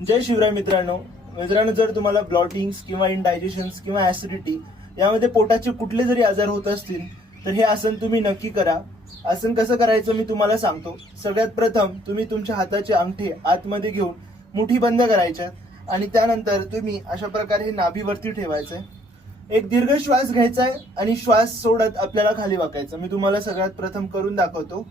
जय शिवराय मित्रांनो. जर तुम्हाला ब्लॉटिंग्स किंवा इनडायजेशन्स किंवा ऍसिडिटी यामध्ये पोटाचे कुठले जरी आजार होत असतील तर हे आसन तुम्ही नक्की करा. आसन कसं करायचं मी तुम्हाला सांगतो. सगळ्यात प्रथम तुम्ही तुमच्या हाताचे अंगठे आतमध्ये घेऊन मुठी बंद करायच्या आणि त्यानंतर तुम्ही अशा प्रकारे हे नाभीवरती ठेवायचंय. एक दीर्घ श्वास घ्यायचा आहे आणि श्वास सोडत आपल्याला खाली वाकायचं. मी तुम्हाला सगळ्यात प्रथम करून दाखवतो.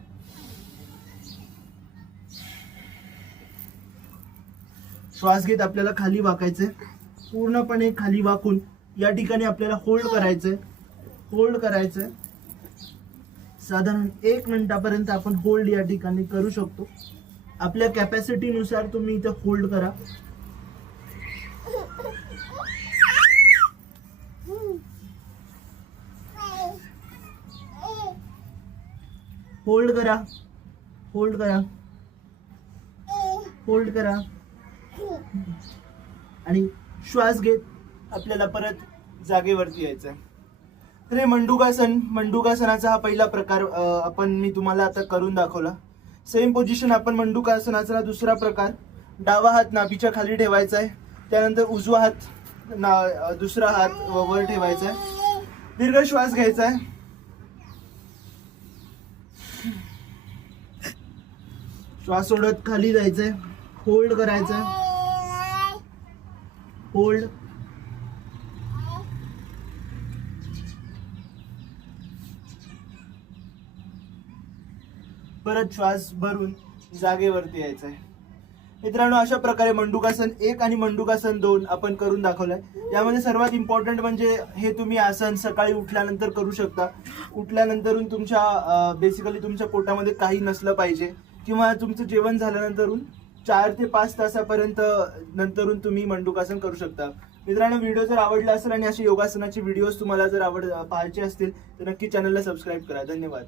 श्वास घेत आपल्याला खाली वाकायचंय. पूर्णपणे खाली वाकून या ठिकाणी आपल्याला होल्ड करायचंय. साधारण 1 मिनिटापर्यंत आपण होल्ड या ठिकाणी करू शकतो. आपल्या कॅपॅसिटी नुसार तुम्ही इथे होल्ड करा. होल्ड करा आणि श्वास घेत आपल्याला परत जागेवरती यायचंय. तर हे मंडूकासनाचा हा पहिला प्रकार मी तुम्हाला आता करून दाखवला. सेम पोझिशन आपण मंडूकासनाचा दुसरा प्रकार. डावा हात नाभीच्या खाली ठेवायचा आहे. त्यानंतर उजवा हात दुसरा हात वर ठेवायचा आहे. दीर्घ श्वास घ्यायचा आहे. श्वास सोडत खाली जायचंय. होल्ड करायचंय. होल्ड. परत श्वास भरून जागेवरती यायचंय. मित्रांनो, अशा प्रकारे मंडूकासन 1 आणि मंडूकासन 2 आपण करून दाखवलंय. यामध्ये सर्वात इम्पॉर्टंट म्हणजे हे तुम्ही आसन सकाळी उठल्यानंतर करू शकता. उठल्यानंतर तुमच्या बेसिकली तुमच्या पोटामध्ये काही नसलं पाहिजे किंवा तुमचं जेवण झाल्यानंतरून 4 ते 5 तासापर्यंत नंतरून तुम्ही मंडूकासन करू शकता. मित्रांनो, व्हिडिओ जर आवडला असेल आणि असे योगासनाचे व्हिडिओज तुम्हाला जर पाहायचे असतील तर नक्की चॅनलला सबस्क्राईब करा. धन्यवाद.